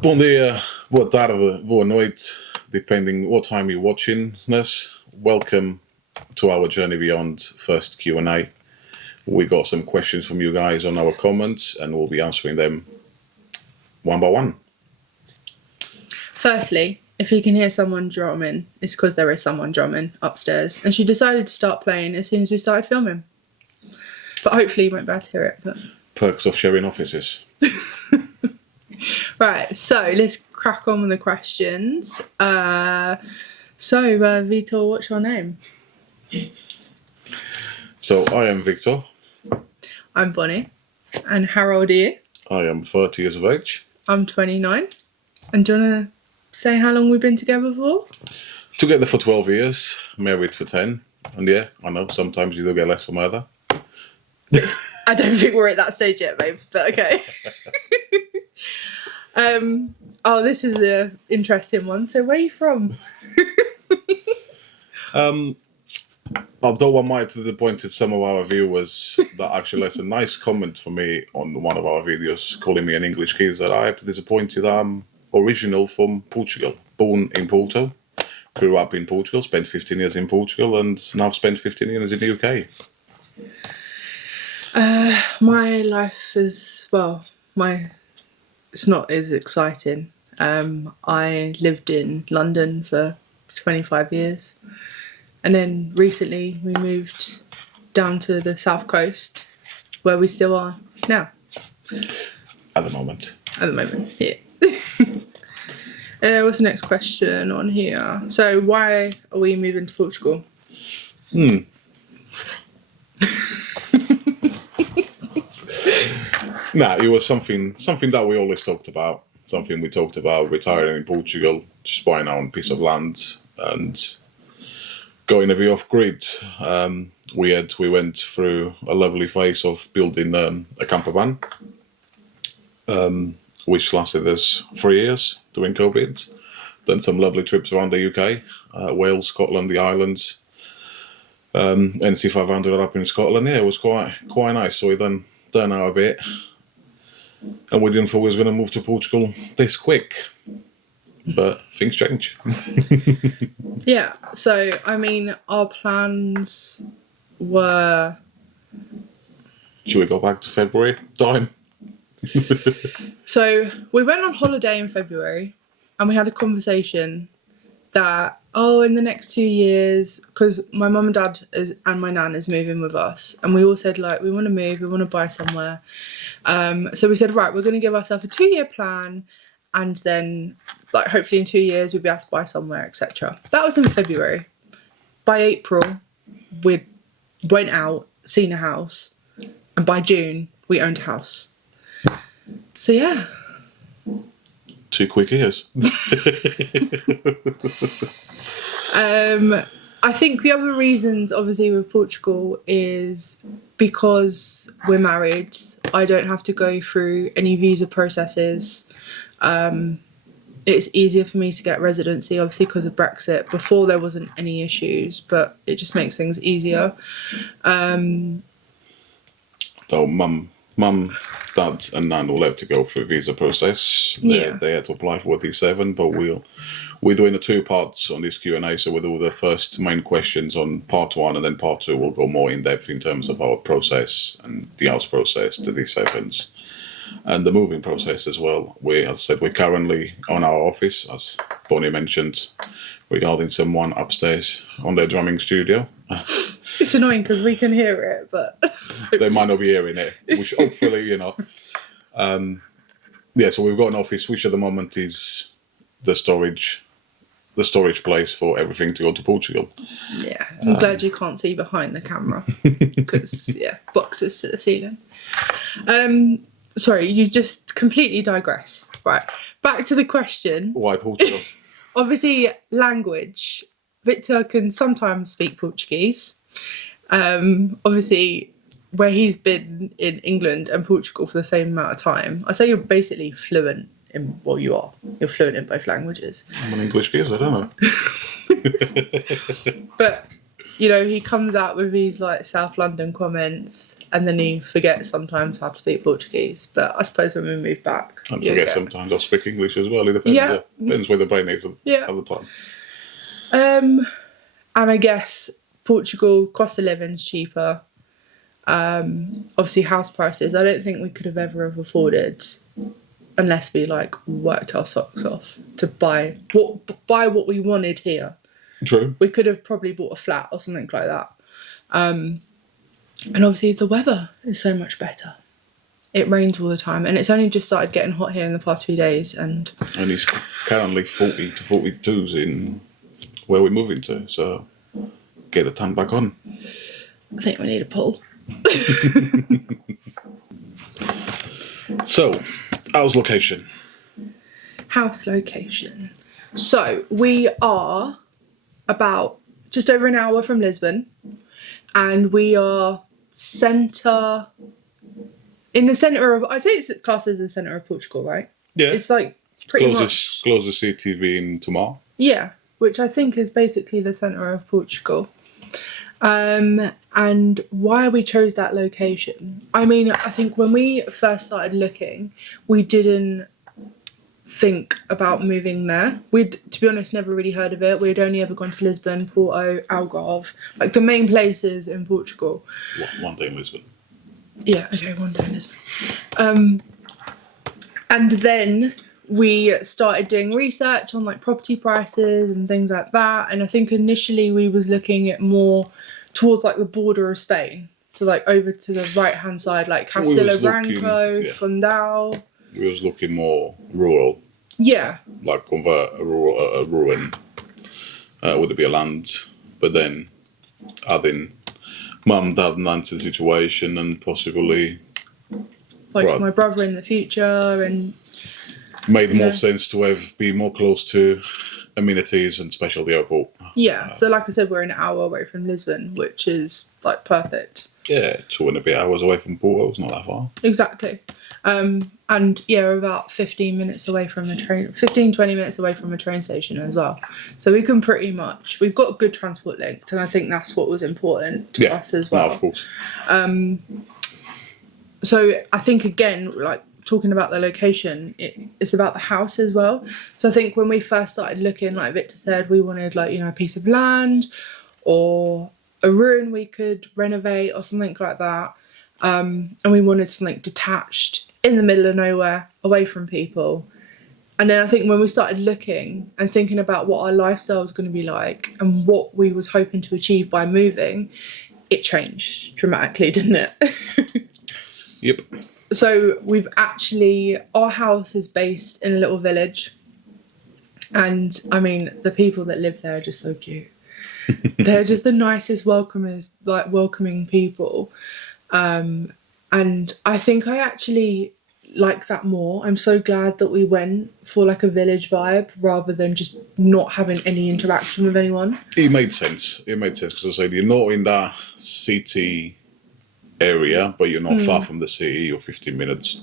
Bom dia, boa tarde, boa noite, depending what time you're watching this. Welcome to our journey beyond first Q&A. We got some questions from you guys on our comments, and we'll be answering them one by one. Firstly, if you can hear someone drumming, it's because there is someone drumming upstairs, and she decided to start playing as soon as we started filming. But hopefully you won't be able to hear it. But Perks of sharing offices. Right, so let's crack on with the questions. Victor, what's your name? So I am Victor. I'm Bonnie. And how old are you? I am 30 years of age. I'm 29. And do you want to say how long we've been together for? Together for 12 years, married for 10. And yeah, I know, sometimes you do get less from either. I don't think we're at that stage yet, babes, but okay. This is an interesting one. So where are you from? Although I might have disappointed some of our viewers that actually left a nice comment for me on one of our videos calling me an English geezer, I have to disappoint you that I'm original from Portugal. Born in Porto, grew up in Portugal, spent 15 years in Portugal, and now spent 15 years in the UK. My life is, it's not as exciting. I lived in London for 25 years. And then recently we moved down to the south coast, where we still are now. At the moment, yeah. What's the next question on here? So why are we moving to Portugal? It was something that we always talked about. Something we talked about retiring in Portugal, just buying our own piece of land and going a bit off grid. We went through a lovely phase of building a camper van, which lasted us 3 years during COVID. Done some lovely trips around the UK, Wales, Scotland, the islands, NC500 up in Scotland. Yeah, it was quite nice. So we then done out a bit, and we didn't think we was going to move to Portugal this quick. But things change. Yeah, so I mean, our plans were... Should we go back to February time? So we went on holiday in February, and we had a conversation that, in the next 2 years, because my mum and dad and my nan is moving with us, and we all said, we want to move, we want to buy somewhere. So we said, right, we're going to give ourselves a 2-year plan, and then hopefully in 2 years we'll be able to buy somewhere, etc. That was in February. By April, we went out, seen a house, and by June we owned a house. So yeah. 2 quick years. I think the other reasons, obviously, with Portugal is because we're married. I don't have to go through any visa processes. It's easier for me to get residency, obviously, because of Brexit. Before, there wasn't any issues, but it just makes things easier. So mum, dad and nan will have to go through a visa process. They had to apply for D7, but we're doing the 2 parts on this Q&A, so we'll do the first main questions on part 1, and then part 2 will go more in depth in terms of our process and the house process, the D7s, and the moving process as well. As I said, we're currently on our office, as Bonnie mentioned, regarding someone upstairs on their drumming studio. It's annoying because we can hear it, but they might not be hearing it, which hopefully, so we've got an office, which at the moment is the storage place for everything to go to Portugal. Yeah, I'm glad you can't see behind the camera because boxes to the ceiling. Sorry, you just completely digress. Right, back to the question. Why Portugal? Obviously, language. Victor can sometimes speak Portuguese. Obviously, where he's been in England and Portugal for the same amount of time, I'd say you're basically fluent in, you are. You're fluent in both languages. I'm an English geezer, I don't know. But, he comes out with these South London comments, and then you forget sometimes how to speak Portuguese. But I suppose when we move back, And forget sometimes I speak English as well. It depends. Yeah. Depends where the brain is at the time. And I guess Portugal, cost of living's cheaper. Obviously, house prices, I don't think we could have ever have afforded, unless we like worked our socks off, to buy what we wanted here. True. We could have probably bought a flat or something like that. And obviously the weather is so much better. It rains all the time, and it's only just started getting hot here in the past few days. And it's currently 40 to 42s in where we're moving to, so get the tan back on. I think we need a pool. So, house location. House location. So we are about just over an hour from Lisbon, and we are in the centre of, I'd say it's classed as the centre of Portugal, right? Yeah. It's like pretty much closest city being Tomar. Yeah, which I think is basically the centre of Portugal. And why we chose that location, I mean, I think when we first started looking, we didn't think about moving there. We'd, to be honest, never really heard of it. We'd only ever gone to Lisbon, Porto, Algarve, like the main places in Portugal. One day in Lisbon. Yeah, okay, one day in Lisbon. And then we started doing research on like property prices and things like that. And I think initially we was looking at more towards like the border of Spain. So like over to the right hand side, like Castilla Branco, Fundão. We was looking more rural. Yeah. Like convert a ruin would it be a land, but then adding mum, dad, and aunt to the situation, and possibly like my brother in the future, and made more sense to be more close to amenities and especially the airport. Yeah. So like I said, we're an hour away from Lisbon, which is like perfect. Yeah, 2.5 hours away from Porto. It's not that far. Exactly. And yeah, we're about 15 minutes away from the train, 15, 20 minutes away from a train station as well. So we can we've got good transport links, and I think that's what was important to us as well. No, of course. So I think, again, like talking about the location, it's about the house as well. So I think when we first started looking, like Victor said, we wanted like, you know, a piece of land or a ruin we could renovate or something like that. And we wanted something detached in the middle of nowhere, away from people. And then I think when we started looking and thinking about what our lifestyle was going to be like and what we was hoping to achieve by moving, it changed dramatically, didn't it? Yep. So our house is based in a little village. And I mean, the people that live there are just so cute. They're just the nicest, welcoming people. And I think I actually like that more. I'm so glad that we went for like a village vibe rather than just not having any interaction with anyone. It made sense. Because I said you're not in that city area, but you're not far from the city. You're 15 minutes,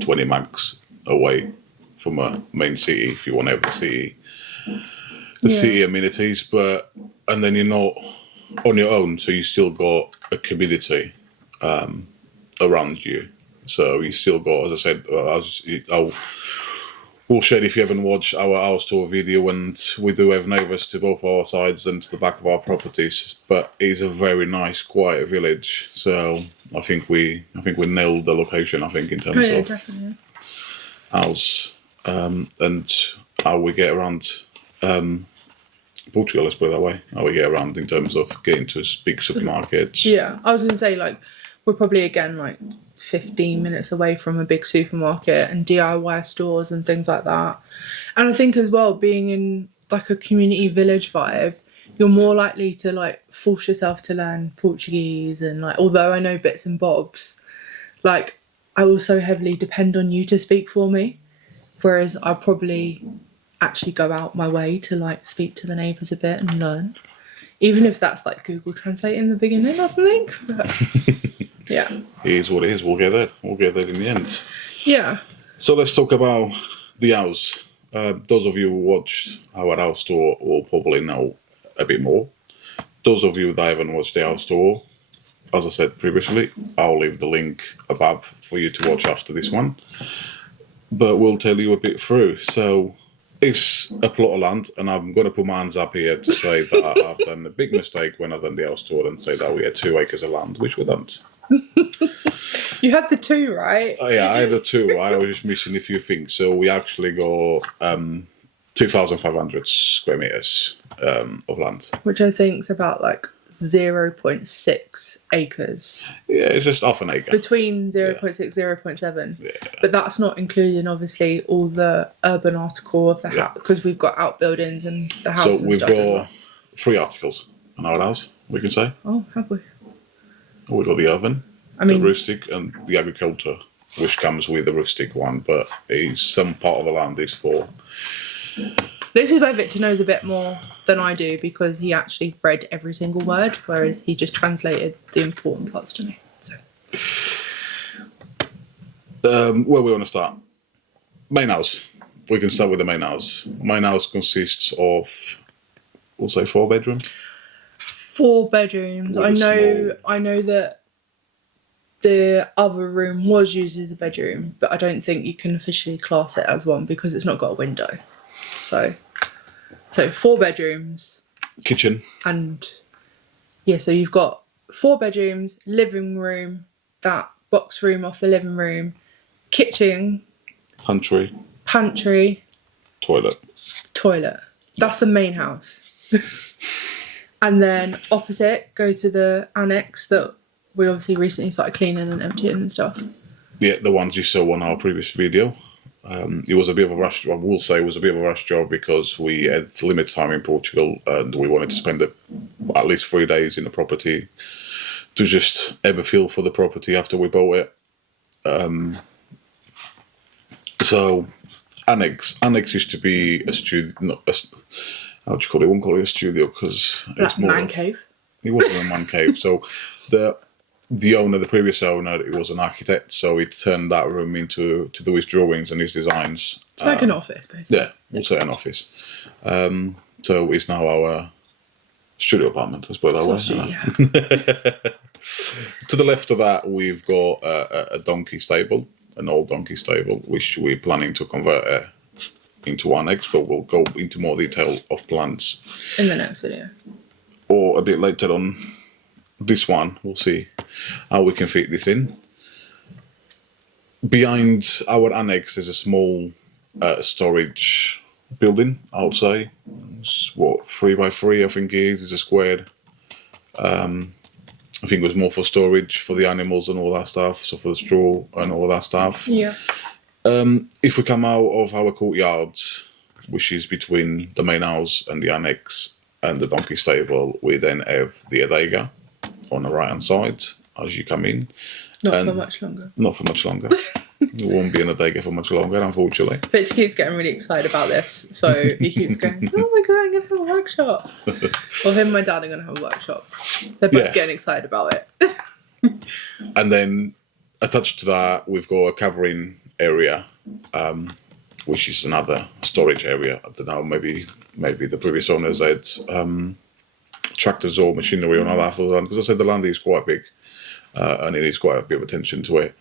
20 max away from a main city if you want to have the city amenities. And then you're not on your own, so you still got a community around you. So you still got, as I said, we'll share if you haven't watched our house tour video, and we do have neighbours to both our sides and to the back of our properties. But it's a very nice, quiet village. So I think we nailed the location. I think in terms of definitely. House and how we get around Portugal. Let's put it that way. How we get around in terms of getting to big supermarkets. Yeah, I was going to say, like, we're probably again like 15 minutes away from a big supermarket and DIY stores and things like that. And I think as well, being in like a community village vibe, you're more likely to like force yourself to learn Portuguese. And like, although I know bits and bobs, like I also heavily depend on you to speak for me, whereas I probably actually go out my way to like speak to the neighbours a bit and learn, even if that's like Google Translate in the beginning or something. But yeah, it is what it is. We'll get there in the end. Yeah. So let's talk about the house. Those of you who watched our house tour will probably know a bit more. Those of you that haven't watched the house tour, as I said previously, I'll leave the link above for you to watch after this one. But we'll tell you a bit through. So it's a plot of land, and I'm going to put my hands up here to say that I've done a big mistake when I've done the house tour and say that we had 2 acres of land, which we don't. You had the 2, right? Oh, yeah, I had the 2. I was just missing a few things. So we actually got 2,500 square meters of land. Which I think is about like 0.6 acres. Yeah, it's just half an acre. Between 0.6 0.7. Yeah. But that's not including, obviously, all the urban article of the house, because we've got outbuildings and the house. So we've got 3 articles in our house, we can say. Oh, have we? We've got the oven, the rustic, and the agriculture, which comes with the rustic one, but some part of the land is for... This is where Victor knows a bit more than I do, because he actually read every single word, whereas he just translated the important parts to me. So, where we want to start? Main house. We can start with the main house. Main house consists of, we'll say, 4 bedrooms. 4 bedrooms. I know that the other room was used as a bedroom, but I don't think you can officially class it as one because it's not got a window. So 4 bedrooms. Kitchen. And yeah, so you've got 4 bedrooms, living room, that box room off the living room, kitchen, pantry, toilet. That's the main house. And then opposite, go to the annex that we obviously recently started cleaning and emptying and stuff. Yeah, the ones you saw on our previous video. It was a bit of a rush job. I will say it was a bit of a rush job because we had limited time in Portugal and we wanted to spend at least 3 days in the property to just have a feel for the property after we bought it. So annex used to be a studio. How do you call it? I won't call it a studio because it's more man cave. It wasn't a man cave. So the previous owner, it was an architect, so he turned that room to do his drawings and his designs. It's like an office, basically. Yeah, we'll say an office. So it's now our studio apartment, let's put it that way. To the left of that, we've got a donkey stable, an old donkey stable, which we're planning to convert into annex, but we'll go into more detail of plans in the next video. Or a bit later on. This one, we'll see how we can fit this in. Behind our annex is a small storage building, I would say. It's 3x3, I think it is. It's a squared. I think it was more for storage for the animals and all that stuff, so for the straw and all that stuff. Yeah. If we come out of our courtyard, which is between the main house and the annex and the donkey stable, we then have the adega on the right hand side as you come in. Not for much longer. Not for much longer. It won't be an adega for much longer, unfortunately. Victor keeps getting really excited about this, so he keeps going, oh my god, I'm going to have a workshop. Well, him and my dad are going to have a workshop. They're both getting excited about it. And then attached to that, we've got a covering area, which is another storage area. I don't know, maybe the previous owners had tractors or machinery or all that for the land, because I said the land is quite big and it is quite a bit of attention to it,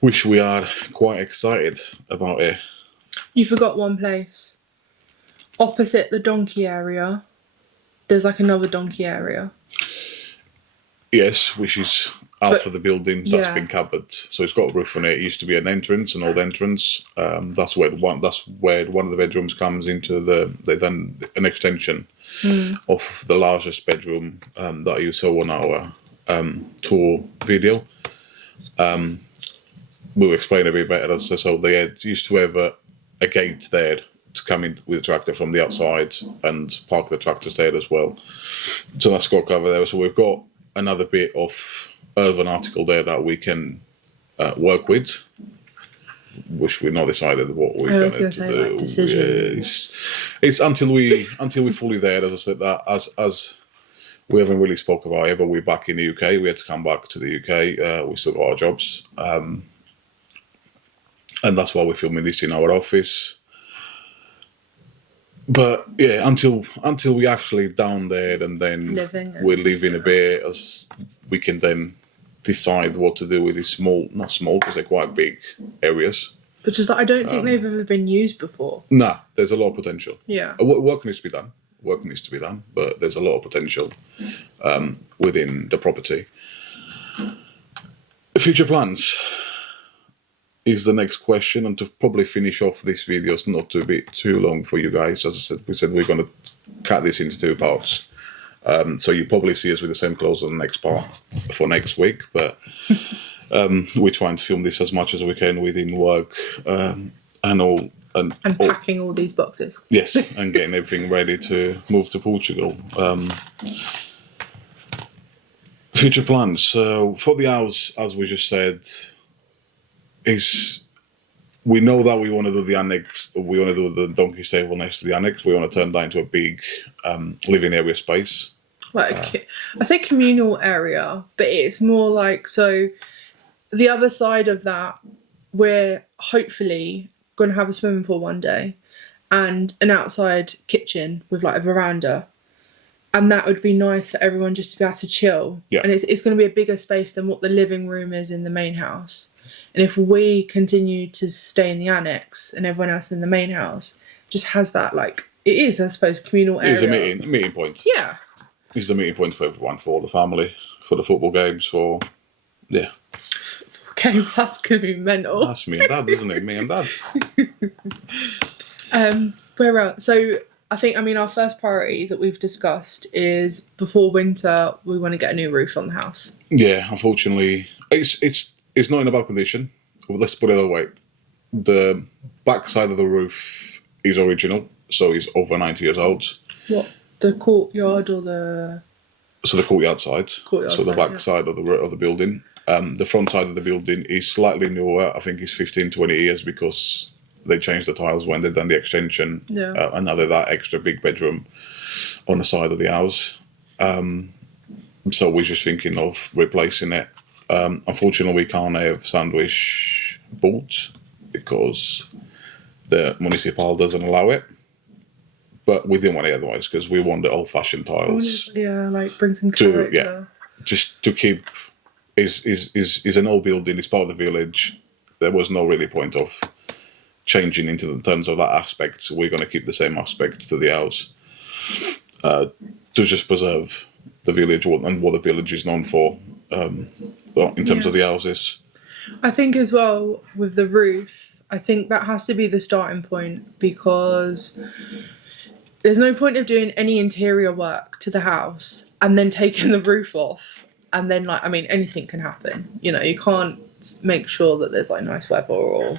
which we are quite excited about it. You forgot one place. Opposite the donkey area, there's like another donkey area. Yes, which is half of the building that's been covered. So it's got a roof on it. It used to be an entrance, an old entrance. That's where one of the bedrooms comes into they've done an extension of the largest bedroom that you saw on our tour video. We'll explain a bit better. So they used to have a gate there to come in with the tractor from the outside and park the tractors there as well. So that's got cover there. So we've got another bit of urban article there that we can work with, which we're not decided what we're going to do. Like decisions. It's until we fully there. As I said, that as we haven't really spoke about it, but we're back in the UK. We had to come back to the UK. We still got our jobs, and that's why we're filming this in our office. But yeah, until we actually down there, and then we're living a bit, as we can then decide what to do with these small, not small because they're quite big areas. But just that I don't think they've ever been used before. Nah, there's a lot of potential. Yeah. Work needs to be done. Work needs to be done, but there's a lot of potential within the property. Future plans is the next question, and to probably finish off this video, it's not to be too long for you guys. As I said, we said we're going to cut this into 2 parts. So you probably see us with the same clothes on the next part for next week, but we're trying to film this as much as we can within work and all. And packing all these boxes. Yes, and getting everything ready to move to Portugal. Future plans. So for the house, as we just said, is we know that we want to do the annex. We want to do the donkey stable next to the annex. We want to turn that into a big living area space. Like I say communal area, but it's more like, so the other side of that, we're hopefully going to have a swimming pool one day and an outside kitchen with like a veranda, and that would be nice for everyone just to be able to chill. Yeah. And it's going to be a bigger space than what the living room is in the main house. And if we continue to stay in the annex and everyone else in the main house just has that, like, it is, I suppose, communal area. It's a meeting point. Yeah. It's the meeting point for everyone, for the family, for the football games, for, yeah. Games, that's going to be mental. That's me and Dad, isn't it? Me and Dad. Where else? So I think, our first priority that we've discussed is before winter, we want to get a new roof on the house. Yeah, unfortunately, it's not in a bad condition. Well, let's put it that way. The back side of the roof is original, so it's over 90 years old. What? The courtyard or the... So the courtyard side. So the back side of the building. The front side of the building is slightly newer. I think it's 15, 20 years because they changed the tiles when they done the extension. Yeah. Another that extra big bedroom on the side of the house. So we're just thinking of replacing it. Unfortunately, we can't have sandwich boards because the municipal doesn't allow it. But we didn't want it otherwise because we want the old-fashioned tiles. Yeah, like bring some character. Just to keep. Is an old building. It's part of the village. There was no really point of changing into the terms of that aspect. So we're going to keep the same aspect to the house to just preserve the village and what the village is known for in terms of the houses. I think as well with the roof, I think that has to be the starting point, because there's no point of doing any interior work to the house and then taking the roof off. And then, anything can happen. You know, you can't make sure that there's, nice weather or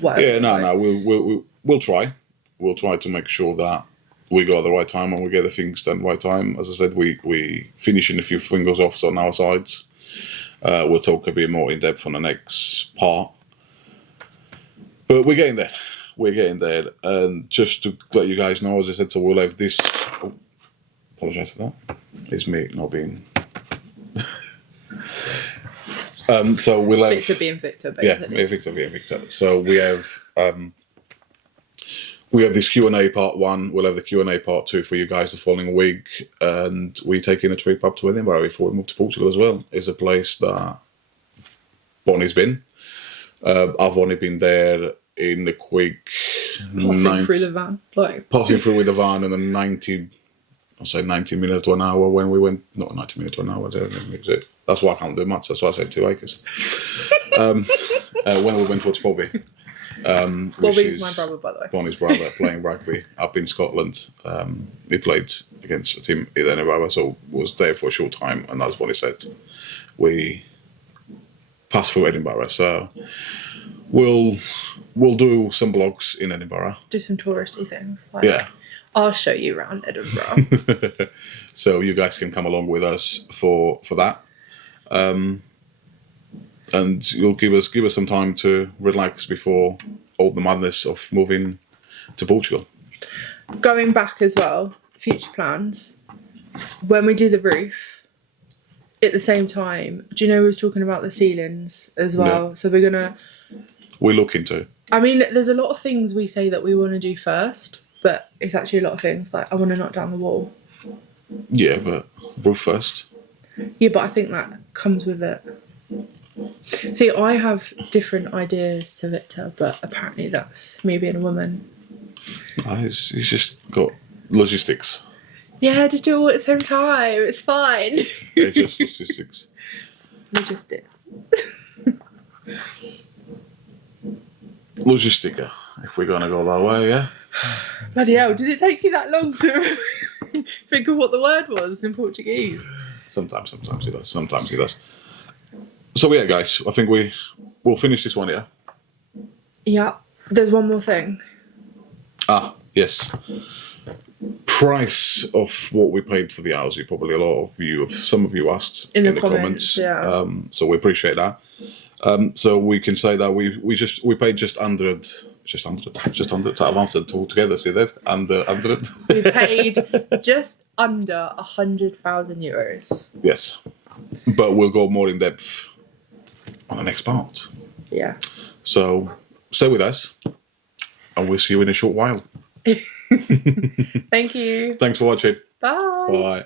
whatever. Yeah, no, we'll try. We'll try to make sure that we go at the right time and we get the things done right time. As I said, we finishing a few fingers off on our sides. We'll talk a bit more in depth on the next part. But we're getting there. We're getting there. And just to let you guys know, as I said, so we'll have this... Oh, apologise for that. It's me not being... So we'll have Victor being Victor, basically. Yeah, Victor being Victor. So we have this Q&A part 1. We'll have the Q&A part 2 for you guys the following week, and we're taking a trip up to Edinburgh before we move to Portugal as well. It's a place that Bonnie's been. I've only been there in the quick passing through the van, passing through with the van, and then 90 minutes to an hour when we went. Not 90 minutes to an hour. That's why I can't do much. That's why I said 2 acres. When we went towards Bobby. Bobby's my brother, by the way. Bonnie's brother, playing rugby up in Scotland. He played against a team in Edinburgh, so was there for a short time, and that's what he said. We passed through Edinburgh, so we'll do some vlogs in Edinburgh. Do some touristy things. Yeah. I'll show you around Edinburgh. So you guys can come along with us for that. And you'll give us some time to relax before all the madness of moving to Portugal. Going back as well, future plans. When we do the roof, at the same time, do you know we was talking about the ceilings as well? Yeah. So we're looking to. There's a lot of things we say that we want to do first. but it's actually a lot of things. Like, I want to knock down the wall. Yeah, but roof first. Yeah, but I think that comes with it. See, I have different ideas to Victor, but apparently that's me being a woman. He's just got logistics. Yeah, just do it all at the same time. It's fine. It's just logistics. Logistics. Logistica, if we're going to go that way, yeah? Bloody hell, did it take you that long to think of what the word was in Portuguese? Sometimes it does. Sometimes it does. So yeah, guys, I think we'll finish this one here. Yeah. There's one more thing. Yes. Price of what we paid for the house. Probably some of you asked in the comments. Yeah. So we appreciate that. So we can say that we paid just under. I've answered altogether. See that? Under. We paid just under 100,000 euros. Yes, but we'll go more in depth on the next part. Yeah. So stay with us, and we'll see you in a short while. Thank you. Thanks for watching. Bye. Bye.